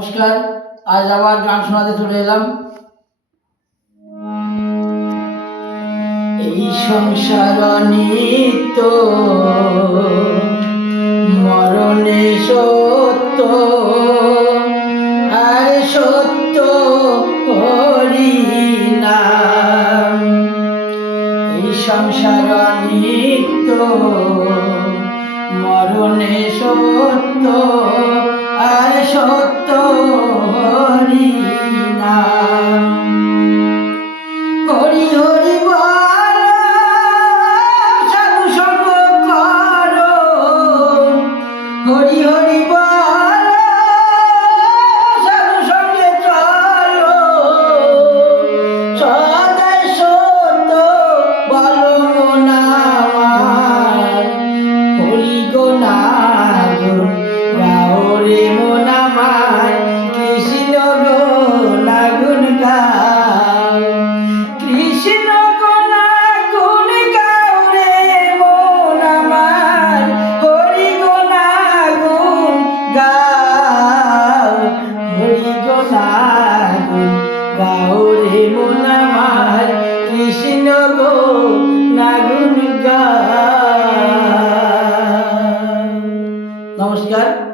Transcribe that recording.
নমস্কার, আজ আবার গান শোনাতে চলে এলাম। এই সংসার নিত্য মরণে সত্য, আর সত্য হরি নাম। এই সংসার নিত্য মরণে সত্য। সত্য হরি নাম। হরি হরি সাধু সঙ্গ কর। হরি হরি সাধু সঙ্গে চলো। সদাই সত্য বলো মোনামার হরি গো নাগুন গাও রে মোনামার কৃষ্ণ গো নাগুন গা। নমস্কার।